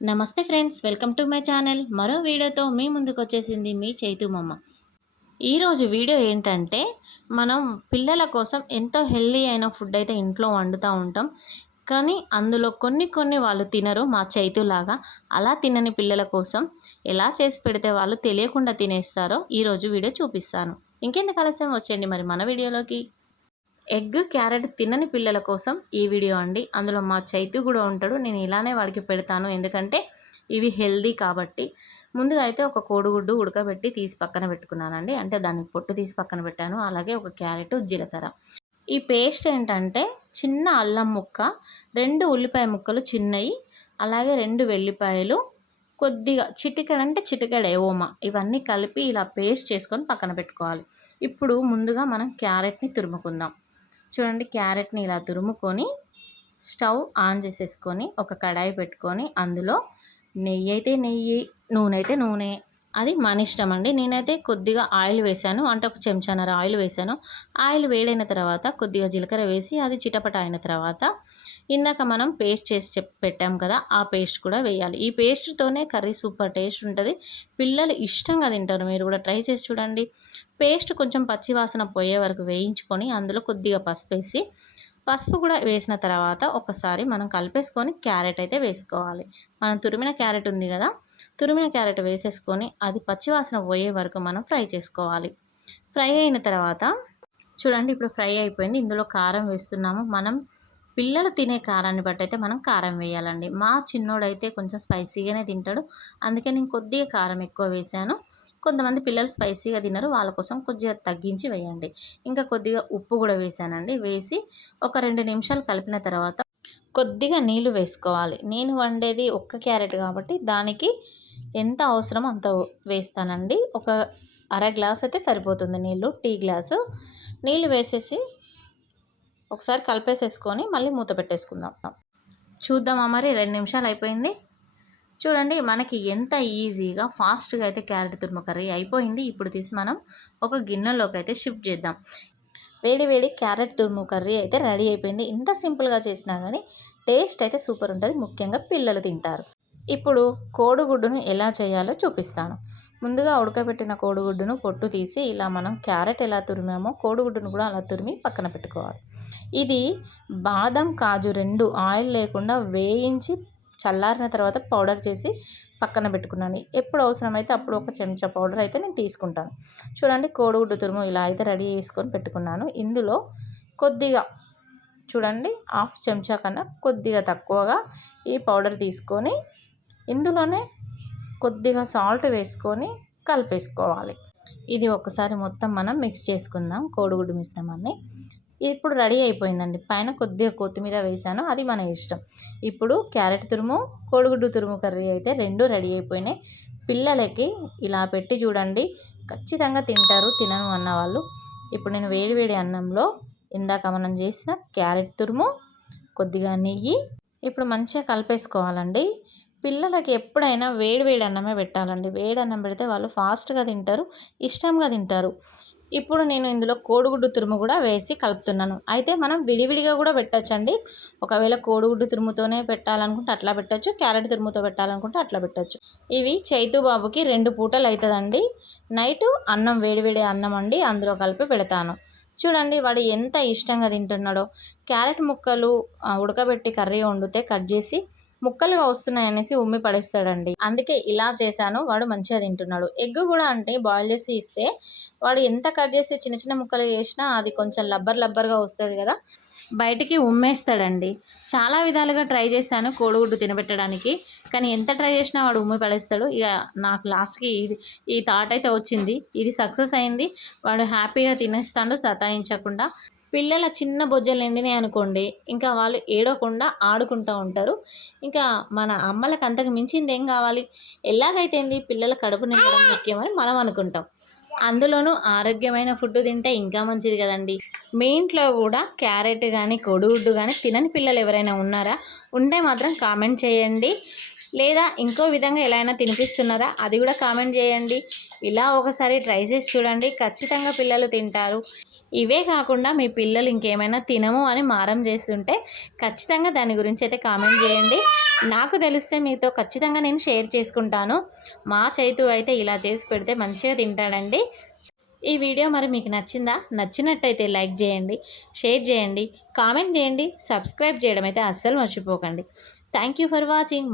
నమస్తే friends welcome to my channel. మరో వీడియోతో మీ ముందుకు వచ్చేసింది మీ చైతుమమ్మ ఈరోజు వీడియో ఏంటంటే మనం పిల్లల కోసం ఎంతో హెల్దీ అయిన ఫుడ్ అయితే ఇంట్లో వండుతూ ఉంటాం. కానీ అందులో కొన్ని కొన్ని వాళ్ళు తినరు మా చైతులాగా అలా తినని పిల్లల కోసం ఎలా చేసి పెడితే వాళ్ళు తెలియకుండా తినేస్తారో ఈరోజు వీడియో చూపిస్తాను. ఇంకెందుకు ఆలస్యం? వచ్చేయండి మరి మన వీడియోలోకి. ఎగ్ క్యారెట్ తినని పిల్లల కోసం ఈ వీడియో అండి. అందులో మా చైతు కూడా ఉంటాడు. నేను ఇలానే వాడికి పెడతాను. ఎందుకంటే ఇవి హెల్దీ కాబట్టి. ముందుగా అయితే ఒక కోడిగుడ్డు ఉడకబెట్టి తీసి పక్కన పెట్టుకున్నానండి. అంటే దానికి పొట్టు తీసి పక్కన పెట్టాను. అలాగే ఒక క్యారెట్ జీలకర్ర. ఈ పేస్ట్ ఏంటంటే చిన్న అల్లం ముక్క రెండు ఉల్లిపాయ ముక్కలు చిన్నవి అలాగే రెండు వెల్లిపాయలు కొద్దిగా చిటికెడ అంటే చిటికెడ ఓమా. ఇవన్నీ కలిపి ఇలా పేస్ట్ చేసుకొని పక్కన పెట్టుకోవాలి. ఇప్పుడు ముందుగా మనం క్యారెట్ని తురుముకుందాం. చూడండి క్యారెట్ని ఇలా తురుముకొని స్టవ్ ఆన్ చేసేసుకొని ఒక కడాయి పెట్టుకొని అందులో నెయ్యి అయితే నెయ్యి నూనె అయితే నూనె. అది మన ఇష్టం అండి. నేనైతే కొద్దిగా ఆయిల్ వేసాను అంటే ఒక చెంచానర ఆయిల్ వేసాను ఆయిల్ వేడైన తర్వాత కొద్దిగా జీలకర్ర వేసి అది చిటపట అయిన తర్వాత ఇందాక మనం పేస్ట్ చేసి చెప్ పెట్టాం కదా ఆ పేస్ట్ కూడా వేయాలి. ఈ పేస్ట్తోనే కర్రీ సూపర్ టేస్ట్ ఉంటుంది. పిల్లలు ఇష్టంగా తింటారు. మీరు కూడా ట్రై చేసి చూడండి. పేస్ట్ కొంచెం పచ్చివాసన పోయే వరకు వేయించుకొని అందులో కొద్దిగా పసుపు వేసి పసుపు కూడా వేసిన తర్వాత ఒకసారి మనం కలిపేసుకొని క్యారెట్ అయితే వేసుకోవాలి. మనం తురిమిన క్యారెట్ ఉంది కదా తురిమిన క్యారెట్ వేసేసుకొని అది పచ్చివాసన పోయే వరకు మనం ఫ్రై చేసుకోవాలి. ఫ్రై అయిన తర్వాత చూడండి ఇప్పుడు ఫ్రై అయిపోయింది. ఇందులో కారం వేస్తున్నాము. మనం పిల్లలు తినే కారాన్ని బట్టి అయితే మనం కారం వేయాలండి. మా చిన్నోడైతే కొంచెం స్పైసీగానే తింటాడు. అందుకే నేను కొద్దిగా కారం ఎక్కువ వేసాను కొంతమంది పిల్లలు స్పైసీగా తినరు. వాళ్ళ కోసం కొద్దిగా తగ్గించి వేయండి. ఇంకా కొద్దిగా ఉప్పు కూడా వేసానండి వేసి ఒక రెండు నిమిషాలు కలిపిన తర్వాత కొద్దిగా నీళ్ళు వేసుకోవాలి. నేను వండేది ఒక్క క్యారెట్ కాబట్టి దానికి ఎంత అవసరమో అంత వేస్తానండి. ఒక అర గ్లాస్ అయితే సరిపోతుంది నీళ్ళు టీ గ్లాసు. నీళ్ళు వేసేసి ఒకసారి కలిపేసేసుకొని మళ్ళీ మూత పెట్టేసుకుందాం. చూద్దామా మరి? రెండు నిమిషాలు అయిపోయింది. చూడండి మనకి ఎంత ఈజీగా ఫాస్ట్గా అయితే క్యారెట్ తురుము కర్రీ అయిపోయింది. ఇప్పుడు తీసి మనం ఒక గిన్నెలోకి అయితే షిఫ్ట్ చేద్దాం. వేడి వేడి క్యారెట్ తురుము కర్రీ అయితే రెడీ అయిపోయింది. ఇంత సింపుల్గా చేసినా కానీ టేస్ట్ అయితే సూపర్ ఉంటుంది. ముఖ్యంగా పిల్లలు తింటారు. ఇప్పుడు కోడిగుడ్డును ఎలా చేయాలో చూపిస్తాను. ముందుగా ఉడకబెట్టిన కోడిగుడ్డును పొట్టు తీసి ఇలా మనం క్యారెట్ ఎలా తురిమామో కోడిగుడ్డును కూడా అలా తురిమి పక్కన పెట్టుకోవాలి. ఇది బాదం కాజు రెండు ఆయిల్ లేకుండా వేయించి చల్లారిన తర్వాత పౌడర్ చేసి పక్కన పెట్టుకున్నాను. ఎప్పుడు అవసరమైతే అప్పుడు ఒక చెంచా పౌడర్ అయితే నేను తీసుకుంటాను. చూడండి కోడిగుడ్డు తురుము ఇలా అయితే రెడీ చేసుకొని పెట్టుకున్నాను. ఇందులో కొద్దిగా చూడండి హాఫ్ చెంచా కన్నా కొద్దిగా తక్కువగా ఈ పౌడర్ తీసుకొని ఇందులోనే కొద్దిగా సాల్ట్ వేసుకొని కలిపేసుకోవాలి. ఇది ఒకసారి మొత్తం మనం మిక్స్ చేసుకుందాం కోడిగుడ్డు మిశ్రమాన్ని. ఇప్పుడు రెడీ అయిపోయిందండి. పైన కొద్దిగా కొత్తిమీర వేసాను. అది మన ఇష్టం. ఇప్పుడు క్యారెట్ తురుము కోడిగుడ్డు తురుము కర్రీ అయితే రెండు రెడీ అయిపోయినాయి. పిల్లలకి ఇలా పెట్టి చూడండి. ఖచ్చితంగా తింటారు తినను అన్న వాళ్ళు. ఇప్పుడు నేను వేడివేడి అన్నంలో ఇందాక మనం చేసిన క్యారెట్ తురుము కొద్దిగా నెయ్యి. ఇప్పుడు మంచిగా కలిపేసుకోవాలండి. పిల్లలకి ఎప్పుడైనా వేడి వేడి అన్నమే పెట్టాలండి. వేడి అన్నం పెడితే వాళ్ళు ఫాస్ట్గా తింటారు ఇష్టంగా తింటారు. ఇప్పుడు నేను ఇందులో కోడిగుడ్డు తురుము కూడా వేసి కలుపుతున్నాను. అయితే మనం విడివిడిగా కూడా పెట్టచ్చండి. ఒకవేళ కోడిగుడ్డు తురుముతోనే పెట్టాలనుకుంటే అట్లా పెట్టచ్చు క్యారెట్ తురుముతో పెట్టాలనుకుంటే అట్లా పెట్టచ్చు. ఇవి చైతు బాబుకి రెండు పూటలు అవుతుందండి నైట్ అన్నం వేడివేడి అన్నం అండి అందులో కలిపి పెడతాను. చూడండి వాడు ఎంత ఇష్టంగా తింటున్నాడో. క్యారెట్ ముక్కలు ఉడకబెట్టి కర్రీ వండితే కట్ చేసి ముక్కలుగా వస్తున్నాయి అనేసి ఉమ్మి పడేస్తాడండి. అందుకే ఇలా చేశాను వాడు మంచిగా తింటున్నాడు. ఎగ్ కూడా అంటే బాయిల్ చేసి ఇస్తే వాడు ఎంత కట్ చేసి చిన్న చిన్న ముక్కలు చేసినా అది కొంచెం లబ్బర్ లబ్బర్గా వస్తుంది కదా. బయటికి ఉమ్మేస్తాడండి. చాలా విధాలుగా ట్రై చేశాను కోడిగుడ్డు తినబెట్టడానికి కానీ ఎంత ట్రై చేసినా వాడు ఉమ్మి పడేస్తాడు. ఇక నాకు లాస్ట్కి ఇది ఈ థాట్ అయితే వచ్చింది. ఇది సక్సెస్ అయింది. వాడు హ్యాపీగా తినేస్తాడు సతాయించకుండా. పిల్లల చిన్న బొజ్జలు నిండినాయి అనుకోండి ఇంకా వాళ్ళు ఏడవకుండా ఆడుకుంటూ ఉంటారు. ఇంకా మన అమ్మలకు అంతకు మించింది ఏం కావాలి? ఎలాగైతే పిల్లల కడుపు నిండడం ముఖ్యమని మనం అనుకుంటాం. అందులోనూ ఆరోగ్యమైన ఫుడ్ తింటే ఇంకా మంచిది కదండి. మీ ఇంట్లో కూడా క్యారెట్ కానీ కొడుగుడ్డు కానీ తినని పిల్లలు ఎవరైనా ఉన్నారా? ఉంటే మాత్రం కామెంట్ చేయండి. లేదా ఇంకో విధంగా ఎలా అయినా తినిపిస్తున్నారా? అది కూడా కామెంట్ చేయండి. ఇలా ఒకసారి ట్రై చేసి చూడండి. ఖచ్చితంగా పిల్లలు తింటారు. ఇవే కాకుండా మీ పిల్లలు ఇంకేమైనా తినము అని మారం చేస్తుంటే ఖచ్చితంగా దాని గురించి అయితే కామెంట్ చేయండి. నాకు తెలిస్తే మీతో ఖచ్చితంగా నేను షేర్ చేసుకుంటాను. మా చైతు అయితే ఇలా చేసి పెడితే మంచిగా తింటాడండి. ఈ వీడియో మరి మీకు నచ్చిందా? నచ్చినట్టయితే లైక్ చేయండి షేర్ చేయండి కామెంట్ చేయండి సబ్స్క్రైబ్ చేయడం అయితే అస్సలు మర్చిపోకండి. Thank you for watching.